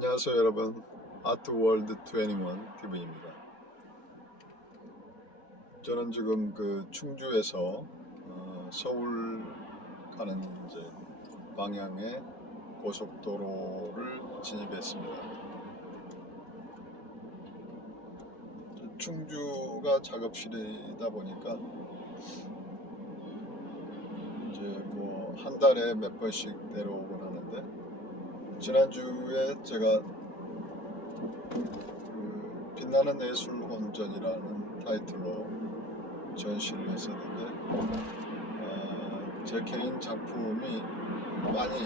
안녕하세요 여러분, 아트월드 21 TV입니다. 저는 지금 충주에서 서울 가는 이제 방향의 고속도로를 진입했습니다. 충주가 작업실이다 보니까 이제 뭐 한 달에 몇 번씩 내려오곤 하는데, 지난주에 제가 빛나는 예술 원전이라는 타이틀로 전시를 했었는데, 제 개인 작품이 많이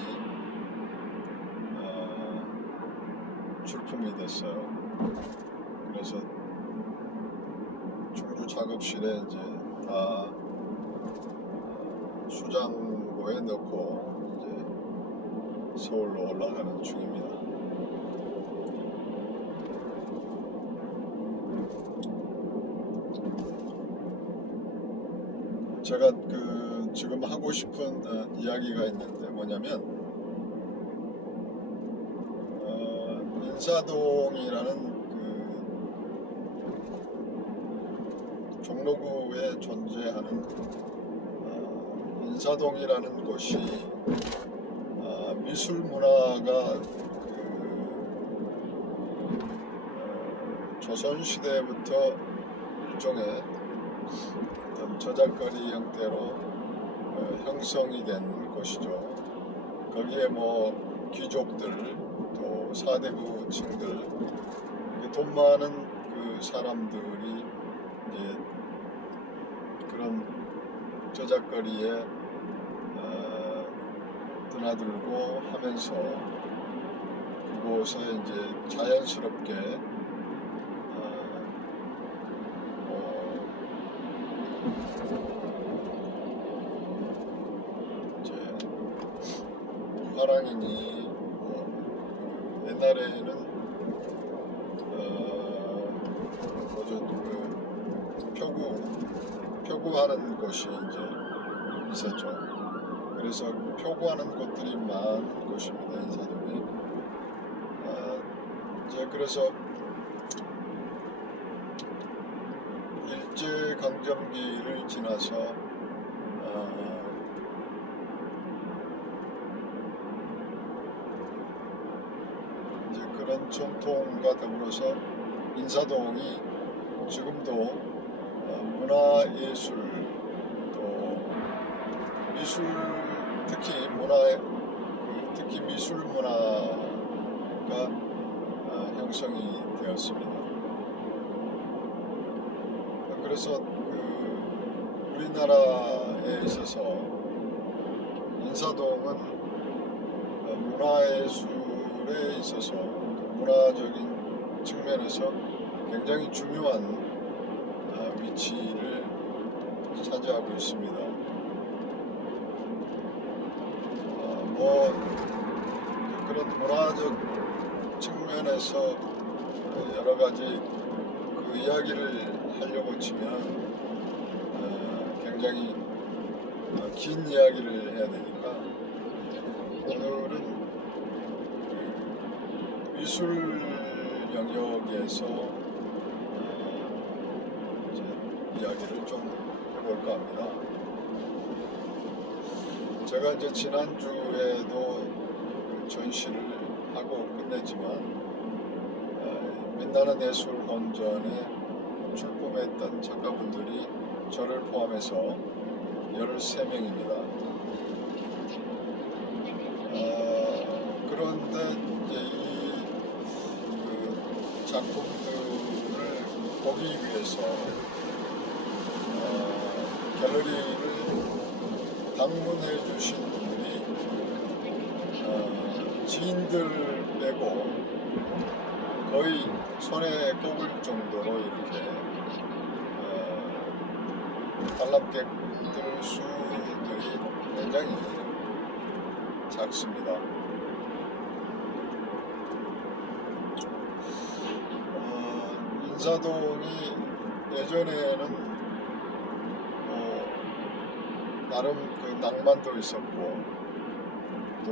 출품이 됐어요. 그래서 충주 작업실에 이제 다 수장고에 넣고 이제 서울로 올라가는 중입니다. 제가 지금 하고 싶은 이야기가 있는데 뭐냐면, 인사동이라는 종로구에 존재하는 인사동이라는 곳이 미술 문화가 조선시대부터 일종의 어떤 저작거리 형태로 형성이 된 곳이죠. 거기에 뭐 귀족들, 또 사대부층들, 돈 많은 사람들이 이제 그런 저작거리에 드나들고 하면서 그곳에 이제 자연스럽게 이제 화랑이니 옛날에는 표구하는 곳이 이제 있었죠. 그래서 표구하는 곳들이 많은 곳입니다, 인사동이. 이제 그래서 일제강점기를 지나서 이제 그런 전통과 더불어서 인사동이 지금도 문화예술, 또 미술, 특히 미술 문화가 형성이 되었습니다. 그래서 우리나라에 있어서 인사동은 문화예술에 있어서 문화적인 측면에서 굉장히 중요한 위치를 차지하고 있습니다. 뭐 그런 문화적 측면에서 여러 가지 이야기를 하려고 치면 굉장히 긴 이야기를 해야 되니까, 오늘은 미술 영역에서 이제 이야기를 좀 해볼까 합니다. 제가 이제 지난주에도 전시를 하고 끝냈지만, 빛나는 예술 원전에 출품했던 작가분들이 저를 포함해서 13명입니다. 그런데 이제 이 작품들을 보기 위해서 갤러리를 방문해 주신 분들이 지인들 빼고 거의 손에 꼽을 정도로 이렇게 관람객들 수들이 굉장히 작습니다. 인사동이 예전에는 나름 낭만도 있었고, 또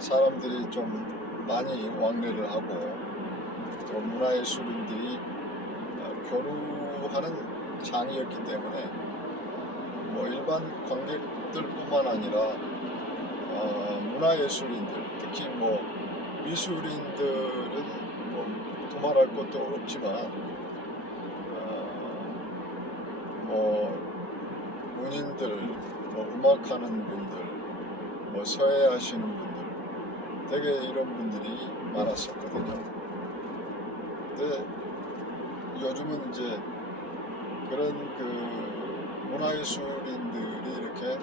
사람들이 좀 많이 왕래를 하고 또 문화예술인들이 교류하는 장이었기 때문에 뭐 일반 관객들뿐만 아니라 문화예술인들, 특히 뭐 미술인들은 뭐 두말할 것도 없지만 뭐 문인들, 뭐 음악하는 분들, 뭐 서예하시는 분들, 되게 이런 분들이 많았었거든요. 근데 요즘은 이제 그런 그 문화예술인들이 이렇게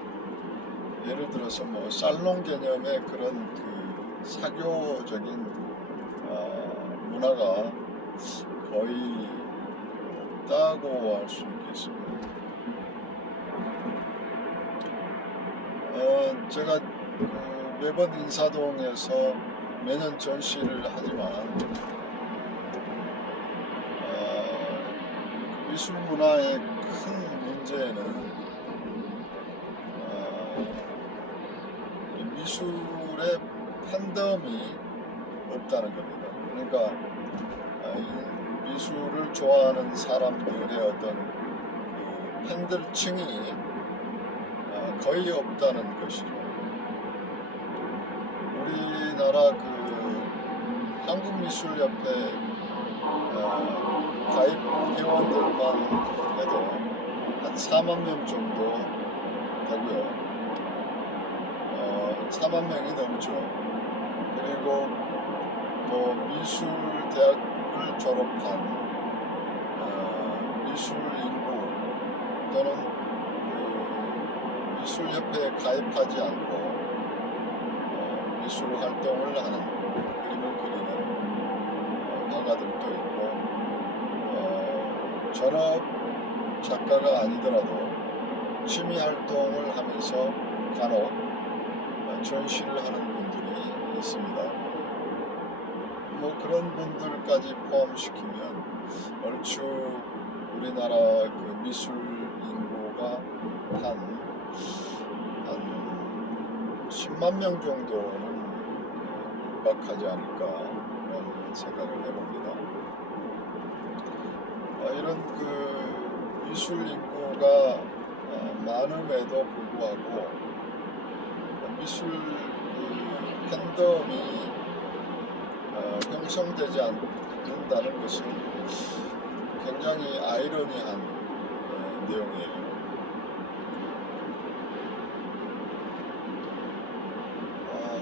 예를 들어서 뭐 살롱 개념의 그런 그 사교적인 문화가 거의 없다고 할 수 있겠습니다. 제가 그 매번 인사동에서 매년 전시를 하지만 미술 문화의 큰 문제는 미술의 팬덤이 없다는 겁니다. 그러니까 이 미술을 좋아하는 사람들의 어떤 그 팬들층이 거의 없다는 것이죠. 우리나라 그 한국미술협회 가입 회원들만 해도 한 4만 명 정도 되고요. 4만 명이 넘죠. 그리고 또 미술대학을 졸업한 미술 인구 또는 그 미술협회에 가입하지 않고 미술 활동을 하는, 그림을 그리는 화가들도 있고 전업 작가가 아니더라도 취미 활동을 하면서 간혹 전시를 하는 분들이 있습니다. 뭐 그런 분들까지 포함시키면 얼추 우리나라 그 미술 인구가 한 10만 명 정도는 육박하지 않을까 그런 생각을 해봅니다. 이런 그 미술 인구가 많음에도 불구하고 미술 그 팬덤이 형성되지 않는다는 것은 굉장히 아이러니한 내용이에요.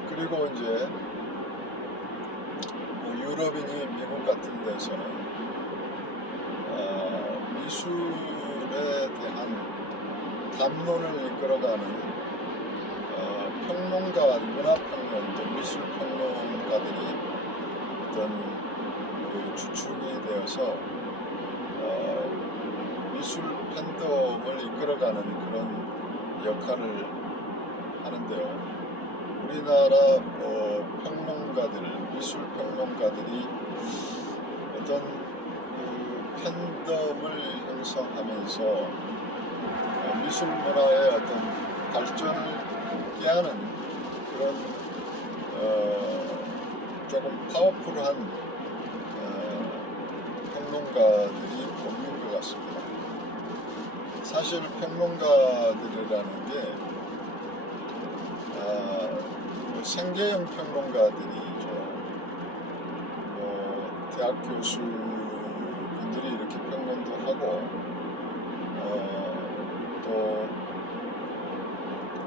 그리고 이제 뭐 유럽이니 미국 같은 데서는 미술에 대한 담론을 이끌어가는 평론가, 문화평론, 또 미술평론가들이 어떤 그 주축이 되어서 미술 팬덤을 이끌어가는 그런 역할을 하는데요. 우리나라 평론가들, 미술 평론가들이 어떤 그 팬덤을 형성하면서 미술 문화의 어떤 발전을 깨하는 그런 조금 파워풀한 평론가들이 없는 것 같습니다. 사실 평론가들이라는 게 생계형 평론가들이죠. 대학 교수분들이 이렇게 평론도 하고 또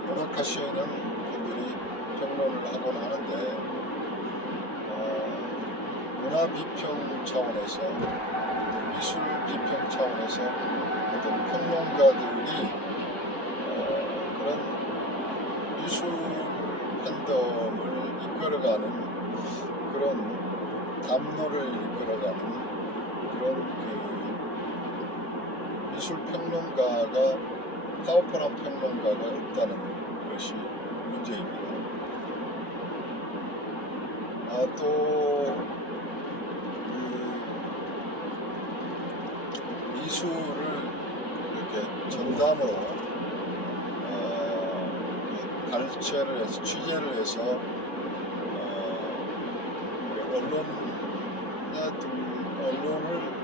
문학하시는 분들이 평론을 하곤 하는데 문화 비평 차원에서, 미술 비평 차원에서 어떤 평론가들이 그런 미술 팬덤을 이끌어가는, 그런 담론을 이끌어가는 그런 그 미술 평론가가, 파워풀한 평론가가 없다는 것이 문제입니다. 또 그 미술을 이렇게 전담으로 발췌를 해서, 취재를 해서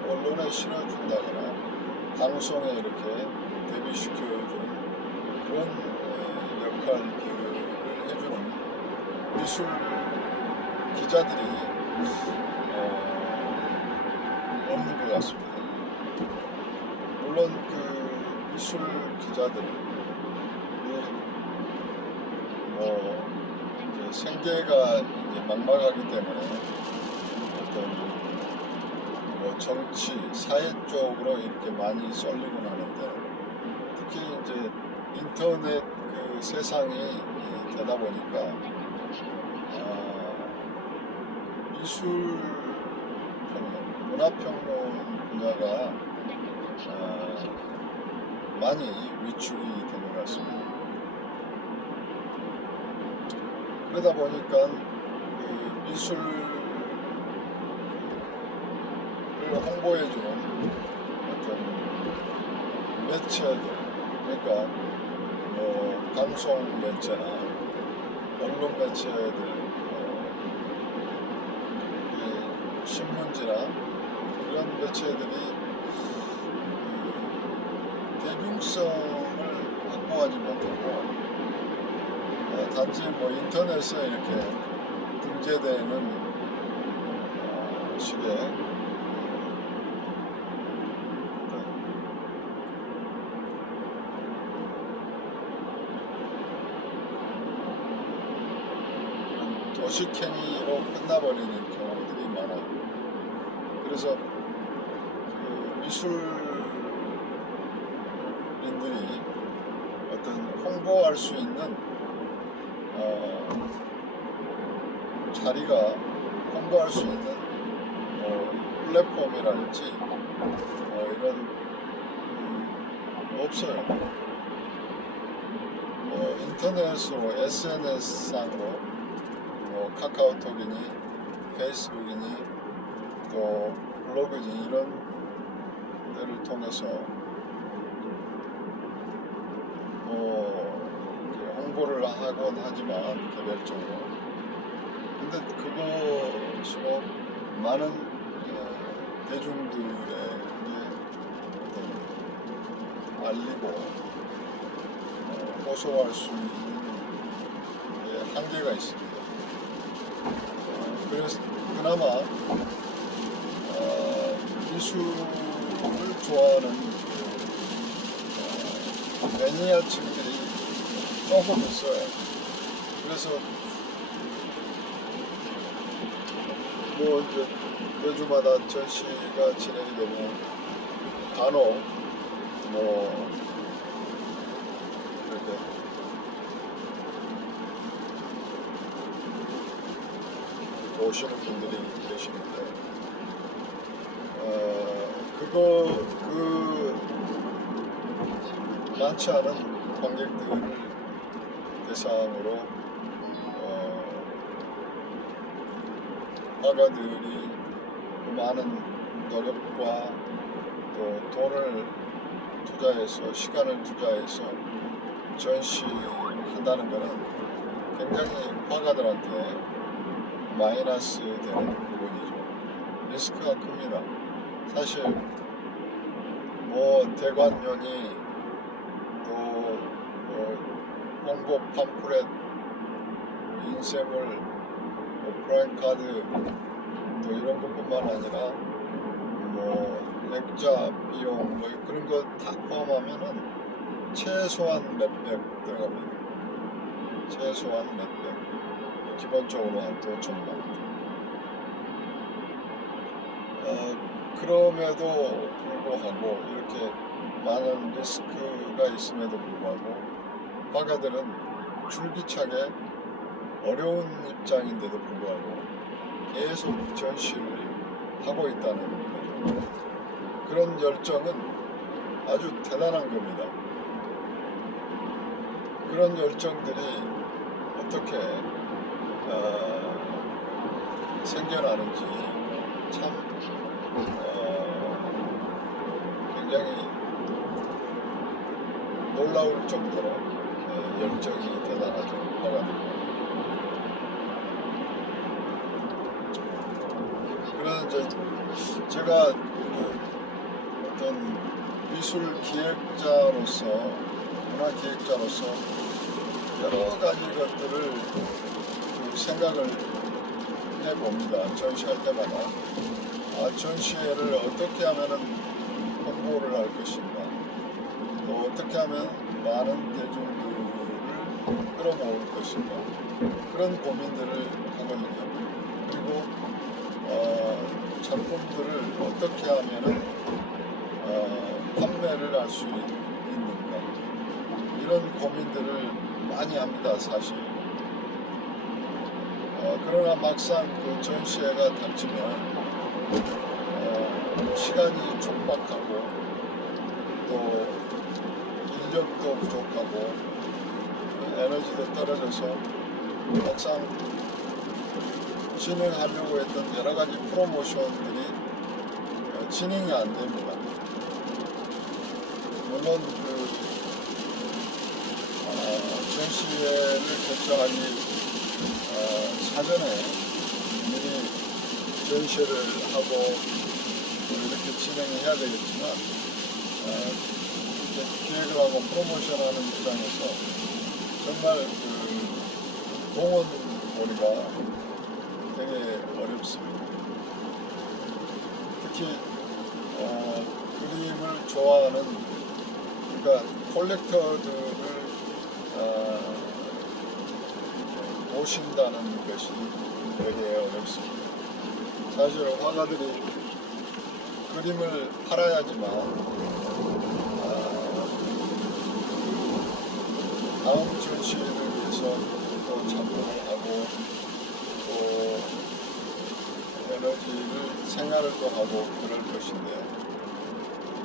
언론에 실어준다거나 방송에 이렇게 데뷔시켜주는 그런 역할을 해주는 미술 기자들이 없는 것 같습니다. 물론 그 미술 기자들이 이제 생계가 이제 막막하기 때문에 어떤 정치, 사회 쪽으로 이렇게 많이 쏠리곤 하는데, 특히 이제 인터넷 그 세상이 되다 보니까 미술 평론, 문화평론 분야가 많이 위축이 되는 것 같습니다. 그러다 보니까 그 미술을 홍보해주는 어떤 매체들, 그러니까 방송 매체나 언론 매체들, 신문지나 이런 매체들이 대중성을 확보하지 못하고 단지 인터넷에 이렇게 등재되는 식의 도식행위로 끝나버리는 경우들이 많아요. 그래서 그 미술인들이 어떤 홍보할 수 있는 자리가, 홍보할 수 있는 플랫폼이랄지 이런 없어요. 인터넷으로, SNS상으로 카카오톡이니 페이스북이니 또 블로그니 이런 데를 통해서 홍보를 하곤 하지만 개별적으로, 근데 그것으로 많은 대중들에게 알리고 호소할 수 있는 한계가 있습니다. 그래서 그나마 미술을 좋아하는 매니아층들이 조금 있어요. 그래서 이제 매주마다 전시가 진행이 되면 간혹 이렇게 오시는 분들이 계시는데, 많지 않은 관객들을 대상으로 화가들이 많은 노력과 또 돈을 투자해서, 시간을 투자해서 전시한다는 것은 굉장히 화가들한테 마이너스 되는 부분이죠. 리스크가 큽니다. 사실 대관료니 또 홍보 팜플렛, 인쇄물, 프랜카드 또 이런 것뿐만 아니라 액자 비용 그런 거 다 포함하면은 최소한 몇백 들어갑니다. 최소한 몇백, 기본적으로 한 5천만 원. 그럼에도 불구하고 이렇게 많은 리스크가 있음에도 불구하고 화가들은 줄기차게 어려운 입장인데도 불구하고 계속 전시를 하고 있다는 거죠. 그런 열정은 아주 대단한 겁니다. 그런 열정들이 어떻게 생겨나는지 참 굉장히 놀라울 정도로 열정이 대단하죠. 화가들. 이제 제가 어떤 미술 기획자로서, 문화 기획자로서 여러 가지 것들을 생각을 해봅니다. 전시할 때마다. 전시회를 어떻게 하면은 홍보를 할 것인가, 또 어떻게 하면 많은 대중들을 끌어모을 것인가, 그런 고민들을 하거든요. 그리고 작품들을 어떻게 하면은 판매를 할 수 있는가, 이런 고민들을 많이 합니다, 사실. 그러나 막상 그 전시회가 닥치면 시간이 촉박하고 또 인력도 부족하고 에너지도 떨어져서 막상 진행하려고 했던 여러 가지 프로모션들이 진행이 안 됩니다. 물론 전시회를 결정하기 사전에 미리 전시를 하고 이렇게 진행을 해야 되겠지만, 이렇게 기획을 하고 프로모션하는 입장에서 정말 동원놀이가 되게 어렵습니다. 특히 그림을 좋아하는, 그러니까 콜렉터들을 모신다는 것이 되게 어렵습니다. 사실 화가들이 그림을 팔아야지만 다음 전시를 위해서 또 작품을 하고 또 에너지를 생활을 또 하고 그럴 것인데,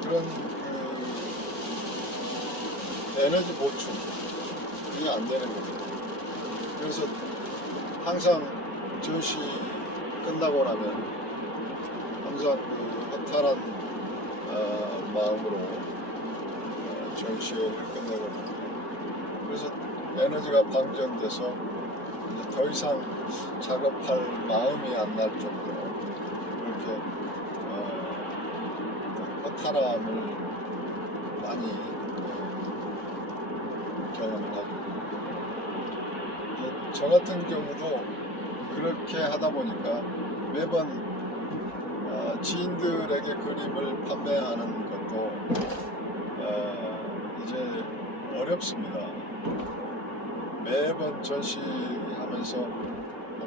그런 에너지 보충이 안 되는 거죠. 그래서 항상 전시 끝나고 나면 항상 허탈한 마음으로 전시회를 끝내거든요. 그래서 에너지가 방전돼서 이제 더 이상 작업할 마음이 안 날 정도로 그렇게 허탈함을 많이 경험을 하죠. 저 같은 경우도 그렇게 하다 보니까 매번 지인들에게 그림을 판매하는 것도 이제 어렵습니다. 매번 전시하면서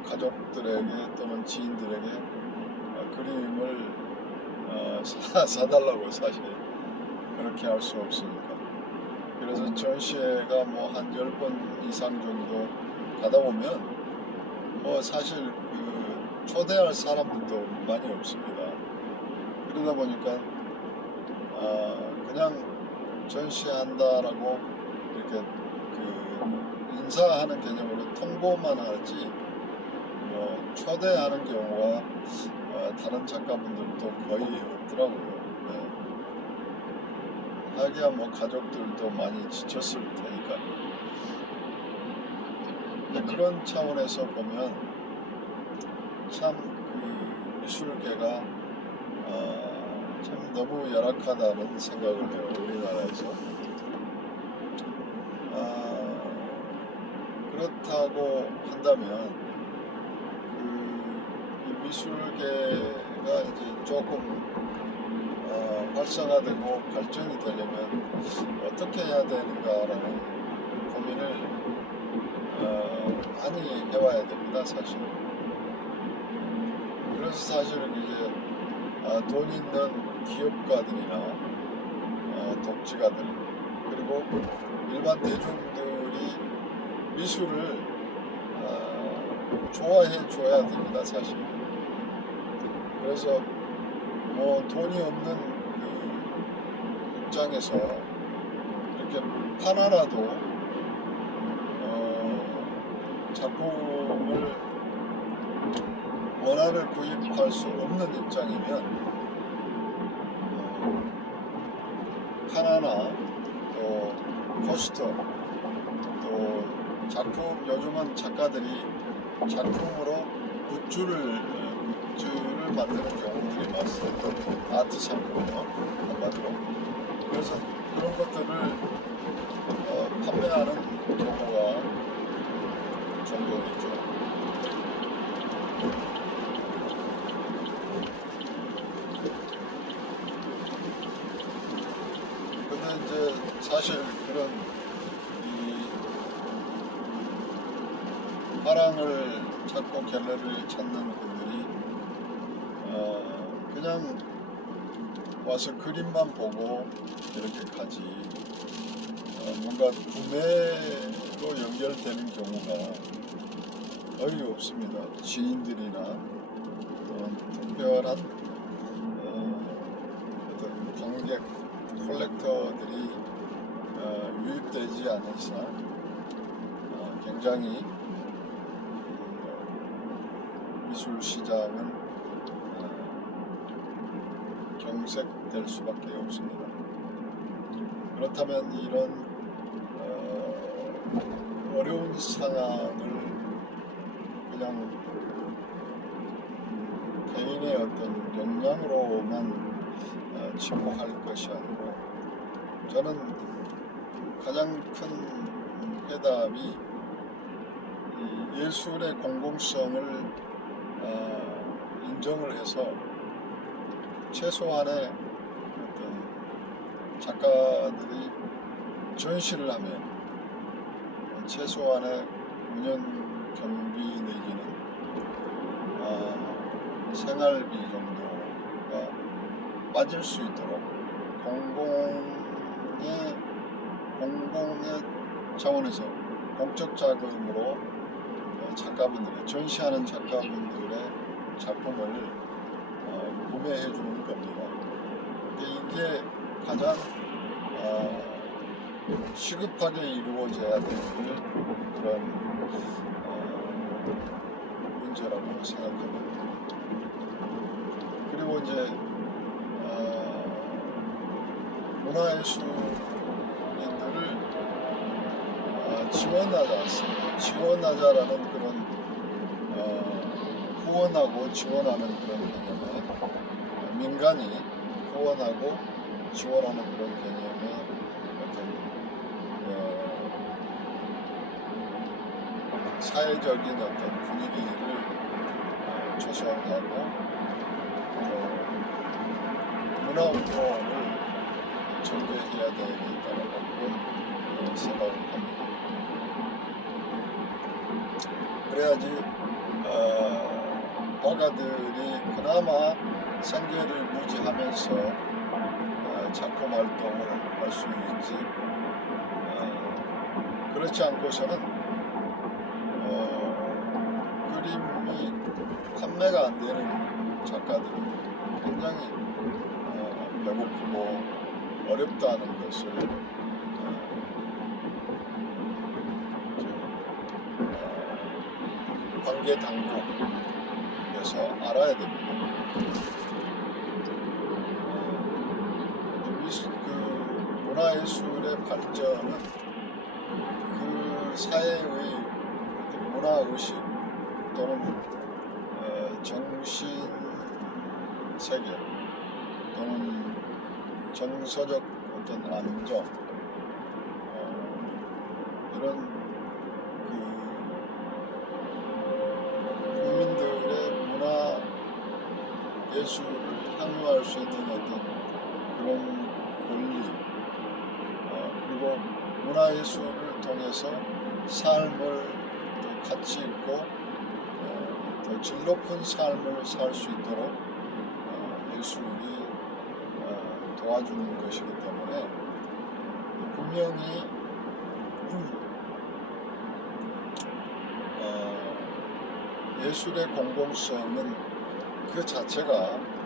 가족들에게 또는 지인들에게 그림을 사달라고 사실 그렇게 할 수 없으니까. 그래서 전시회가 뭐 한 10번 이상 정도 가다 보면 사실 초대할 사람들도 많이 없습니다. 그러다 보니까 그냥 전시한다라고 이렇게 인사하는 개념으로 통보만 하지 초대하는 경우가 다른 작가분들도 거의 없더라고요. 하기야 뭐 가족들도 많이 지쳤을 테니까. 그런 차원에서 보면 참 미술계가 참 너무 열악하다는 생각을 해요, 우리나라에서. 그렇다고 한다면 이 미술계가 이제 조금 활성화되고 발전이 되려면 어떻게 해야 되는가라는 고민을 많이 해와야 됩니다, 사실. 그래서 사실은 이제 돈 있는 기업가들이나 독지가들, 그리고 일반 대중들이 미술을 좋아해 줘야 됩니다, 사실. 그래서 뭐 돈이 없는 입장에서 이렇게 하나라도 작품을 원화를 구입할 수 없는 입장이면 카나나 또 포스터 또 작품, 요즘은 작가들이 작품으로 굿즈를 만드는 경우들이 많습니다. 아트 상품이요, 한마디로. 그래서 그런 것들을 판매하는 경우가 종종 있죠. 근데 이제 사실 그런 이 화랑을 찾고 갤러리를 찾는 분들이 그냥 와서 그림만 보고 이렇게 가지 뭔가 구매로 연결되는 경우가 거의 없습니다. 지인들이나 또는 특별한 어떤 관객, 콜렉터들이 유입되지 않은 이상 굉장히 미술 시장은 경색될 수밖에 없습니다. 그렇다면 이런 어려운 상황을 그냥 개인의 어떤 역량으로만 짚고할 것이 아니고, 저는 가장 큰 해답이 이 예술의 공공성을 인정을 해서 최소한의 어떤 작가들이 전시를 하면 최소한의 운영 경비 내지는 생활비 정도가 빠질 수 있도록 공공의 차원에서 공적 자금으로 작가분들의 전시하는 작가분들의 작품을 구매해 주는 겁니다. 근데 이게 가장 시급하게 이루어져야 되는 그런 문제라고 생각합니다. 그리고 이제 문화예술인들을 지원하지 않습니다. 지원하자라는 그런 후원하고 지원하는 그런 개념에, 민간이 후원하고 지원하는 그런 개념의 어떤 사회적인 어떤 분위기를 조성하고 문화운동을 전개해야 되겠다는 그런 생각을 합니다. 그래야지 화가들이 그나마 생계를 유지하면서 작품 활동을 할 수 있지, 그렇지 않고서는 그림이 판매가 안 되는 작가들은 굉장히 배고프고 어렵다는 것을 관계 당국에서 알아야 됩니다. 문화예술의 발전은 그 사회의 문화의식 또는 정신 세계 또는 정서적 어떤 안정, 이런 국민들의 문화 예술을 향유할 수 있는 어떤 그런 권리, 그리고 문화예술을 통해서 삶을 더 가치 있고 더 질 높은 삶을 살 수 있도록 예술이 도와주는 것이기 때문에 분명히 예술의 공공성은 그 자체가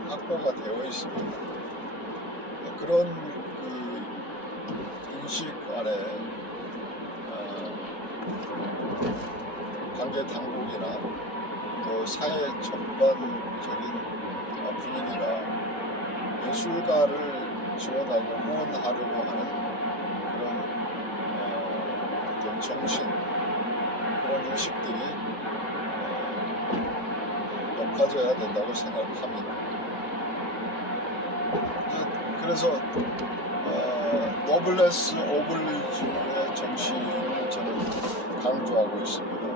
확보가 되어 있습니다. 그런 인식 아래 관계 당국이나 또 사회 전반적인 분위기가 예술가를 지원하고 후원하려고 하는 그런 어떤 정신, 그런 의식들이 높아져야 된다고 생각합니다. 그래서 노블레스 오블리주의 정신을 저는 강조하고 있습니다.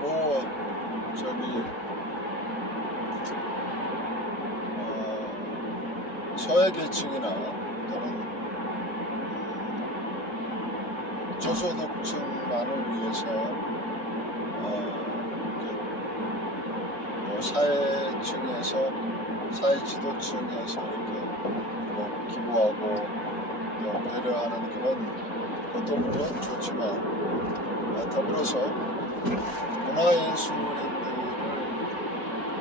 뭐 저기 소외계층이나 또는 저소득층만을 위해서 뭐 사회층에서 사회지도층에서 이렇게 뭐 기부하고 또 배려하는 그런 것도 물론 좋지만 더불어서 문화예술인들을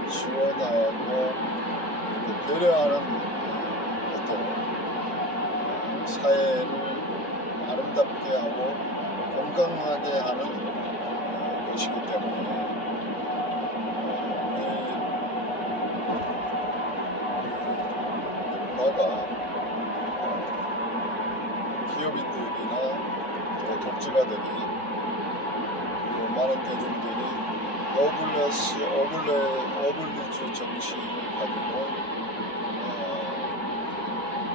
지원하고 이렇게 배려하는 것도 사회를 아름답게 하고 건강하게 하는 것이기 때문에 문화가 기업인들이나 또 독자가들이 그리고 많은 대중들이 오블리주 정신을 가지고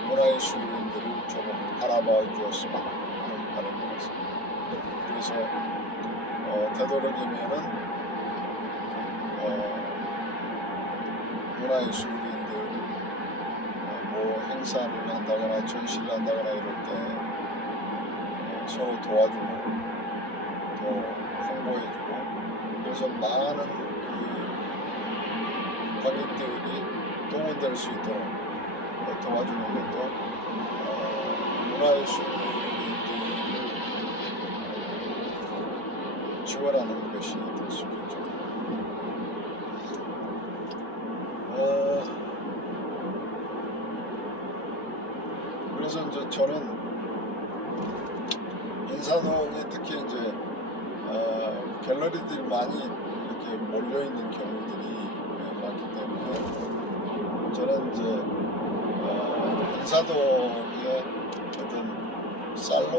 문화예술인들을 조금 바라봐 주었으면 하는 바람이 있습니다. 그래서 되도록이면은 문화예술인들 뭐 행사를 한다거나 전시를 한다거나 이럴 때 서로 도와주고 또 홍보해주고 그래서 많은 관객들이 동원될 수 있도록 도와주는 것도 문화예술인들을 지원하는 것이 될 수 있겠죠. 그래서 이제 저는 인사동에 특히 이제 갤러리들이 많이 이렇게 몰려 있는 경우들이 많기 때문에 저는 이제 인사동의 어떤 살롱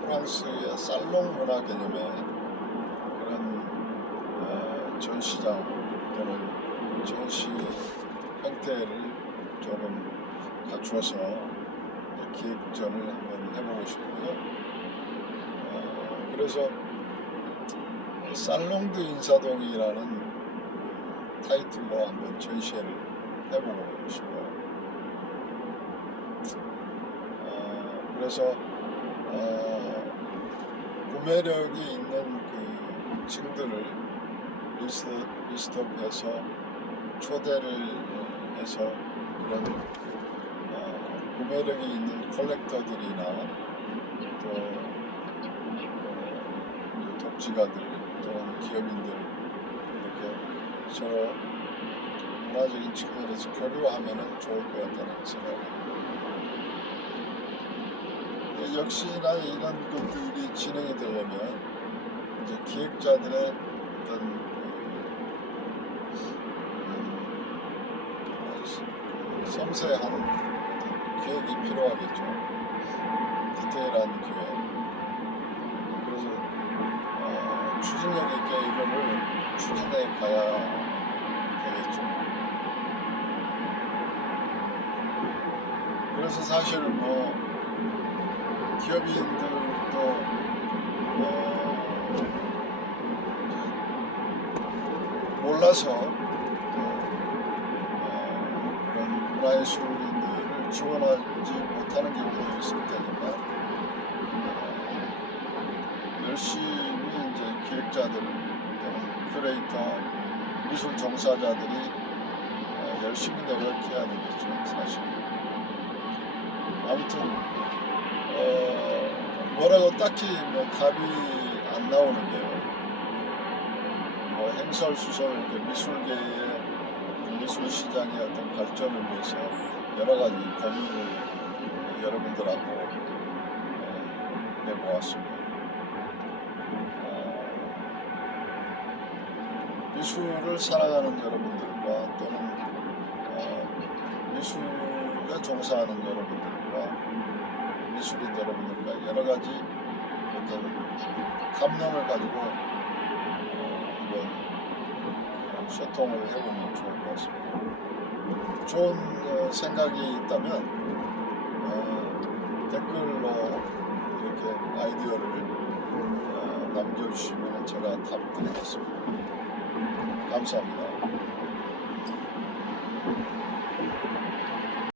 프랑스의 살롱 문화 개념의 그런 전시장 또는 전시 형태를 조금 갖추어서 기획전을 한번 해보고 싶고요. 그래서 살롱드 인사동이라는 타이틀로 한번 전시회를 해보고 싶어요. 그래서 구매력이 있는 그 층들을 리스트업해서 초대를 해서 그런 구매력이 있는 컬렉터들이나 또 독지가들 또는 기업인들 이렇게 서로 문화적인 측면에서 교류하면 좋을 것 같다는 생각입니다. 역시나 이런 것들이 진행이 되려면 이제 기획자들의 어떤 섬세한 기획이 필요하겠죠. 디테일한 기획. 그래서 추진력 있게 이거를 추진해 가야 되겠죠. 그래서 사실 뭐 기업인들도 몰라서 그런 문화예술인들을 지원하지 못하는 경우도 있을 테니까 열심히 이제 기획자들 또는 큐레이터, 미술 종사자들이 열심히 노력해야 되겠죠, 사실. 아무튼 뭐라고 딱히 뭐 답이 안 나오는데요. 뭐 행설수설 미술계의 미술 시장의 어떤 발전을 위해서 여러 가지 고민을 여러분들하고 해보았습니다. 미술을 사랑하는 여러분들과 또는 미술에 종사하는 여러분들과 미술인 여러분들과 여러 가지 어떤 감명을 가지고 한번 소통을 해보면 좋을 것 같습니다. 좋은 생각이 있다면 댓글로 이렇게 아이디어를 남겨주시면 제가 답드리겠습니다. 감사합니다.